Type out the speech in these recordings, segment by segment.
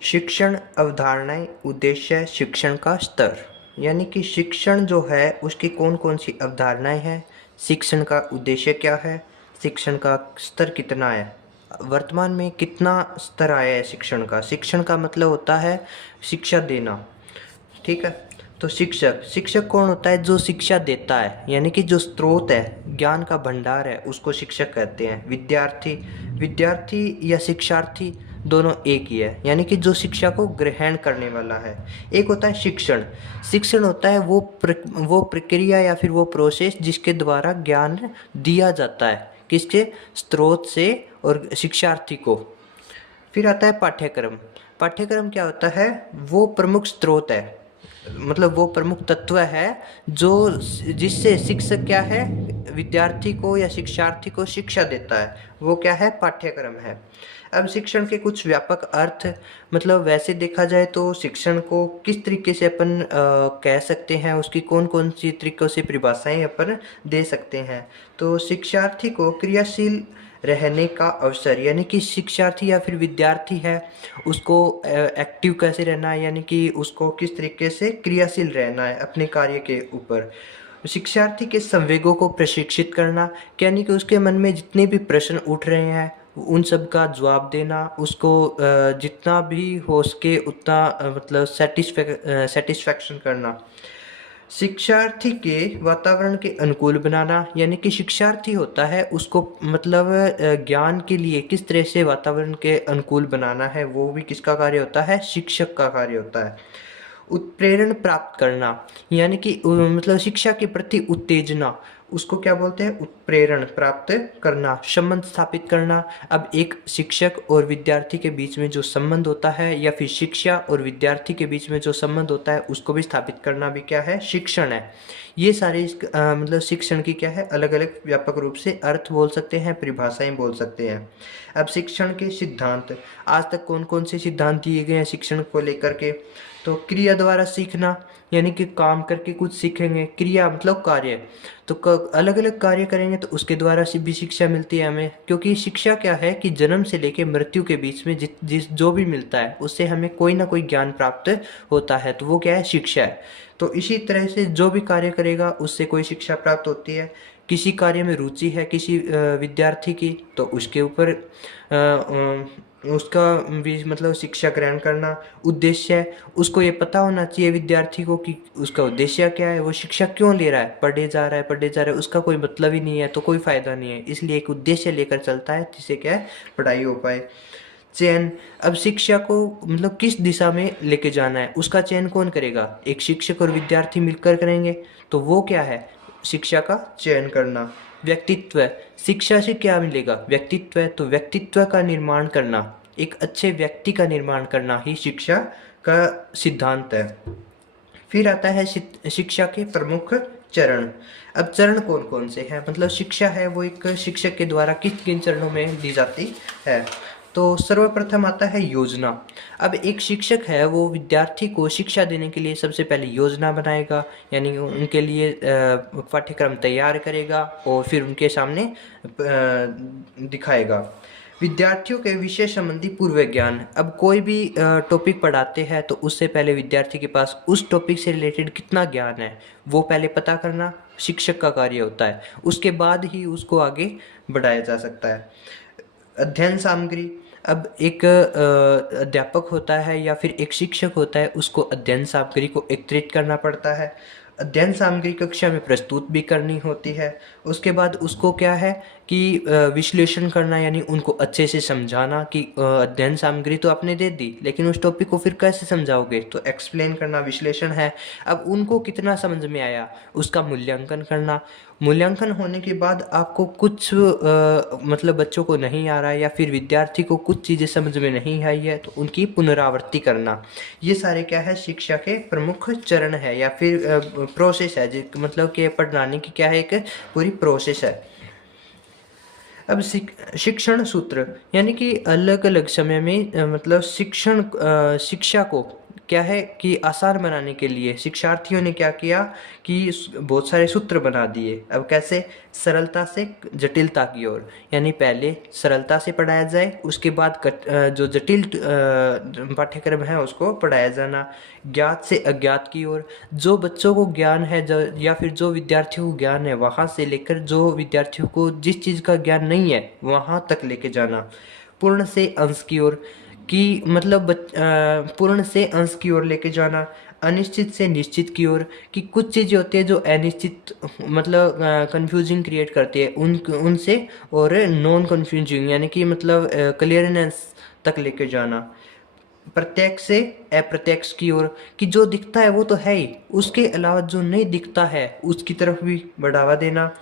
शिक्षण अवधारणाएं, उद्देश्य, शिक्षण का स्तर। यानी कि शिक्षण जो है उसकी कौन कौन सी अवधारणाएं हैं, शिक्षण का उद्देश्य क्या है, शिक्षण का स्तर कितना है, वर्तमान में कितना स्तर आया है शिक्षण का। शिक्षण का मतलब होता है शिक्षा देना। ठीक है। तो शिक्षक शिक्षक कौन होता है? जो शिक्षा देता है, यानी कि जो स्रोत है, ज्ञान का भंडार है, उसको शिक्षक कहते हैं। विद्यार्थी विद्यार्थी या शिक्षार्थी दोनों एक ही है, यानी कि जो शिक्षा को ग्रहण करने वाला है। एक होता है शिक्षण। शिक्षण होता है वो प्रक्रिया या फिर वो प्रोसेस जिसके द्वारा ज्ञान दिया जाता है, किसके? स्रोत से और शिक्षार्थी को। फिर आता है पाठ्यक्रम। पाठ्यक्रम क्या होता है? वो प्रमुख स्रोत है, मतलब वो प्रमुख तत्व है जो जिससे शिक्षक क्या है, विद्यार्थी को या शिक्षार्थी को शिक्षा देता है, वो क्या है? पाठ्यक्रम है। अब शिक्षण के कुछ व्यापक अर्थ, मतलब वैसे देखा जाए तो शिक्षण को किस तरीके से अपन कह सकते हैं, उसकी कौन कौन सी तरीकों से परिभाषाएं अपन दे सकते हैं। तो शिक्षार्थी को क्रियाशील रहने का अवसर, यानी कि शिक्षार्थी या फिर विद्यार्थी है उसको एक्टिव कैसे रहना है, यानी कि उसको किस तरीके से क्रियाशील रहना है अपने कार्य के ऊपर। शिक्षार्थी के संवेगों को प्रशिक्षित करना, यानी कि उसके मन में जितने भी प्रश्न उठ रहे हैं उन सब का जवाब देना, उसको जितना भी हो सके उतना मतलब सेटिस्फैक्शन करना। शिक्षार्थी के वातावरण के अनुकूल बनाना, यानी कि शिक्षार्थी होता है उसको मतलब ज्ञान के लिए किस तरह से वातावरण के अनुकूल बनाना है, वो भी किसका कार्य होता है? शिक्षक का कार्य होता है। उत्प्रेरण प्राप्त करना, यानी कि मतलब शिक्षा के प्रति उत्तेजना, उसको क्या बोलते हैं? उत्प्रेरण प्राप्त करना। संबंध स्थापित करना, अब एक शिक्षक और विद्यार्थी के बीच में जो संबंध होता है, या फिर शिक्षा और विद्यार्थी के बीच में जो संबंध होता है उसको भी स्थापित करना भी क्या है? शिक्षण है। ये सारे मतलब शिक्षण की क्या है? अलग अलग व्यापक रूप से अर्थ बोल सकते हैं, परिभाषाएं बोल सकते हैं। अब शिक्षण के सिद्धांत, आज तक कौन कौन से सिद्धांत दिए गए हैं शिक्षण को लेकर के? तो क्रिया द्वारा सीखना, यानी कि काम करके कुछ सीखेंगे। क्रिया मतलब कार्य, तो अलग अलग कार्य करेंगे तो उसके द्वारा से भी शिक्षा मिलती है हमें। क्योंकि शिक्षा क्या है कि जन्म से लेकर मृत्यु के बीच में जिस जो भी मिलता है उससे हमें कोई ना कोई ज्ञान प्राप्त होता है, तो वो क्या है? शिक्षा है। तो इसी तरह से जो भी कार्य करेगा उससे कोई शिक्षा प्राप्त होती है। किसी कार्य में रुचि है किसी विद्यार्थी की, तो उसके ऊपर उसका भी मतलब शिक्षा ग्रहण करना। उद्देश्य है, उसको ये पता होना चाहिए विद्यार्थी को कि उसका उद्देश्य क्या है, वो शिक्षा क्यों ले रहा है, पढ़े जा रहा है पढ़े जा रहा है, उसका कोई मतलब ही नहीं है तो कोई फायदा नहीं है, इसलिए एक उद्देश्य लेकर चलता है जिससे क्या है? पढ़ाई हो पाए। चयन, अब शिक्षा को मतलब किस दिशा में लेके जाना है उसका चयन कौन करेगा? एक शिक्षक और विद्यार्थी मिलकर करेंगे, तो वो क्या है? शिक्षा का चयन करना। व्यक्तित्व, शिक्षा से क्या मिलेगा? व्यक्तित्व, तो व्यक्तित्व का निर्माण करना, एक अच्छे व्यक्ति का निर्माण करना ही शिक्षा का सिद्धांत है। फिर आता है शिक्षा के प्रमुख चरण। अब चरण कौन कौन से हैं, मतलब शिक्षा है वो एक शिक्षक के द्वारा किन किन चरणों में दी जाती है। तो सर्वप्रथम आता है योजना। अब एक शिक्षक है वो विद्यार्थी को शिक्षा देने के लिए सबसे पहले योजना बनाएगा, यानी उनके लिए पाठ्यक्रम तैयार करेगा और फिर उनके सामने दिखाएगा। विद्यार्थियों के विषय संबंधी पूर्व ज्ञान, अब कोई भी टॉपिक पढ़ाते हैं तो उससे पहले विद्यार्थी के पास उस टॉपिक से रिलेटेड कितना ज्ञान है वो पहले पता करना शिक्षक का कार्य होता है, उसके बाद ही उसको आगे बढ़ाया जा सकता है। अध्ययन सामग्री, अब एक अध्यापक होता है या फिर एक शिक्षक होता है, उसको अध्ययन सामग्री को एकत्रित करना पड़ता है। अध्ययन सामग्री कक्षा में प्रस्तुत भी करनी होती है। उसके बाद उसको क्या है कि विश्लेषण करना, यानी उनको अच्छे से समझाना कि अध्ययन सामग्री तो आपने दे दी लेकिन उस टॉपिक को फिर कैसे समझाओगे, तो एक्सप्लेन करना विश्लेषण है। अब उनको कितना समझ में आया उसका मूल्यांकन करना। मूल्यांकन होने के बाद आपको कुछ मतलब बच्चों को नहीं आ रहा है या फिर विद्यार्थी को कुछ चीज़ें समझ में नहीं आई है तो उनकी पुनरावृत्ति करना। ये सारे क्या है? शिक्षा के प्रमुख चरण है या फिर प्रोसेस है, मतलब कि पढ़ाने की क्या है? एक पूरी प्रोसेस है। अब शिक्षण सूत्र, यानी कि अलग अलग समय में मतलब शिक्षा को क्या है कि आसान बनाने के लिए शिक्षार्थियों ने क्या किया कि बहुत सारे सूत्र बना दिए। अब कैसे? सरलता से जटिलता की ओर, यानी पहले सरलता से पढ़ाया जाए, उसके बाद जो जटिल पाठ्यक्रम है उसको पढ़ाया जाना। ज्ञात से अज्ञात की ओर, जो बच्चों को ज्ञान है या फिर जो विद्यार्थियों को ज्ञान है वहाँ से लेकर जो विद्यार्थियों को जिस चीज़ का ज्ञान नहीं है वहाँ तक लेके जाना। पूर्ण से अंश की ओर, कि मतलब पूर्ण से अंश की ओर लेके जाना। अनिश्चित से निश्चित की ओर, कि कुछ चीज़ें होती है जो अनिश्चित मतलब कंफ्यूजिंग क्रिएट करती है उनसे, और नॉन कंफ्यूजिंग यानी कि मतलब क्लियरनेस तक लेके जाना। प्रत्यक्ष से अप्रत्यक्ष की ओर, कि जो दिखता है वो तो है ही, उसके अलावा जो नहीं दिखता है उसकी तरफ भी बढ़ावा देना।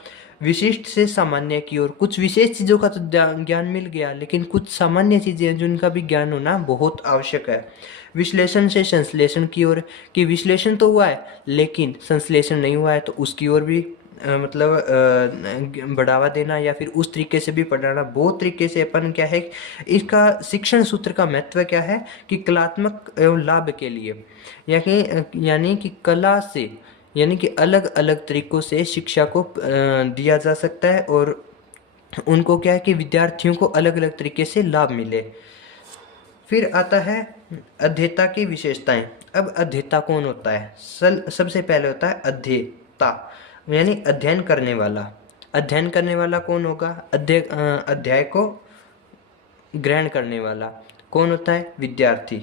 विशिष्ट से सामान्य की ओर, कुछ विशेष चीज़ों का तो ज्ञान मिल गया, लेकिन कुछ सामान्य चीज़ें हैं जिनका भी ज्ञान होना बहुत आवश्यक है। विश्लेषण से संश्लेषण की ओर, कि विश्लेषण तो हुआ है लेकिन संश्लेषण नहीं हुआ है तो उसकी ओर भी मतलब बढ़ावा देना, या फिर उस तरीके से भी पढ़ाना। बहुत तरीके से अपन क्या है, इसका शिक्षण सूत्र का महत्व क्या है कि कलात्मक एवं लाभ के लिए, यानी कि कला से, यानी कि अलग अलग तरीकों से शिक्षा को दिया जा सकता है, और उनको क्या है कि विद्यार्थियों को अलग अलग तरीके से लाभ मिले। फिर आता है अध्येता की विशेषताएं। अब अध्येता कौन होता है? सबसे पहले होता है अध्येता, यानी अध्ययन करने वाला। अध्ययन करने वाला कौन होगा? अध्याय को ग्रहण करने वाला कौन होता है? विद्यार्थी,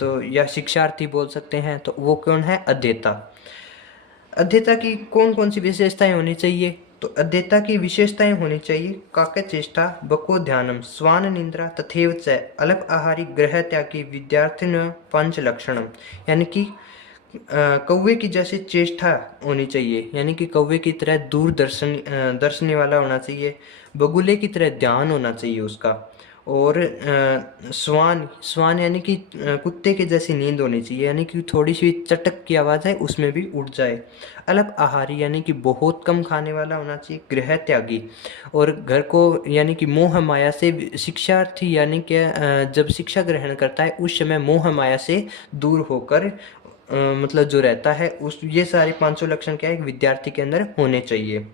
तो या शिक्षार्थी बोल सकते हैं, तो वो कौन है? अध्येता। अध्येता की कौन कौन सी विशेषताएं होनी चाहिए? तो अध्येता की विशेषताएं होनी चाहिए काकचेष्टा बको ध्यानम स्वान निंद्रा तथैव च अल्प आहारी ग्रह त्यागी विद्यार्थिन पंच लक्षणम, यानी कि कौवे की जैसे चेष्टा होनी चाहिए, यानी कि कौवे की तरह दूरदर्शन दर्शने वाला होना चाहिए। बगुले की तरह ध्यान होना चाहिए उसका। और स्वान यानी कि कुत्ते के जैसी नींद होनी चाहिए, यानी कि थोड़ी सी चटक की आवाज़ है उसमें भी उठ जाए। अल्प आहारी यानी कि बहुत कम खाने वाला होना चाहिए। गृह त्यागी, और घर को यानी कि मोह माया से शिक्षार्थी यानी कि जब शिक्षा ग्रहण करता है उस समय मोह माया से दूर होकर मतलब जो रहता है उस, ये सारे 500 लक्षण क्या है एक विद्यार्थी के अंदर होने चाहिए।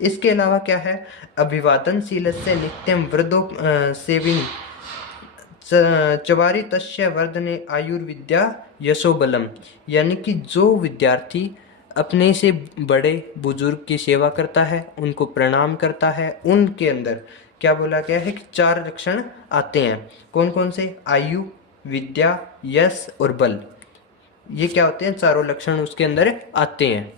इसके अलावा क्या है? अभिवादनशील से नित्यम वृद्धो सेविंग चवारी तस्य वर्धने आयुर्विद्या यशोबलम, यानी कि जो विद्यार्थी अपने से बड़े बुजुर्ग की सेवा करता है, उनको प्रणाम करता है, उनके अंदर क्या बोला गया है कि 4 लक्षण आते हैं। कौन कौन से? आयु, विद्या, यश और बल। ये क्या होते हैं? चारों लक्षण उसके अंदर आते हैं।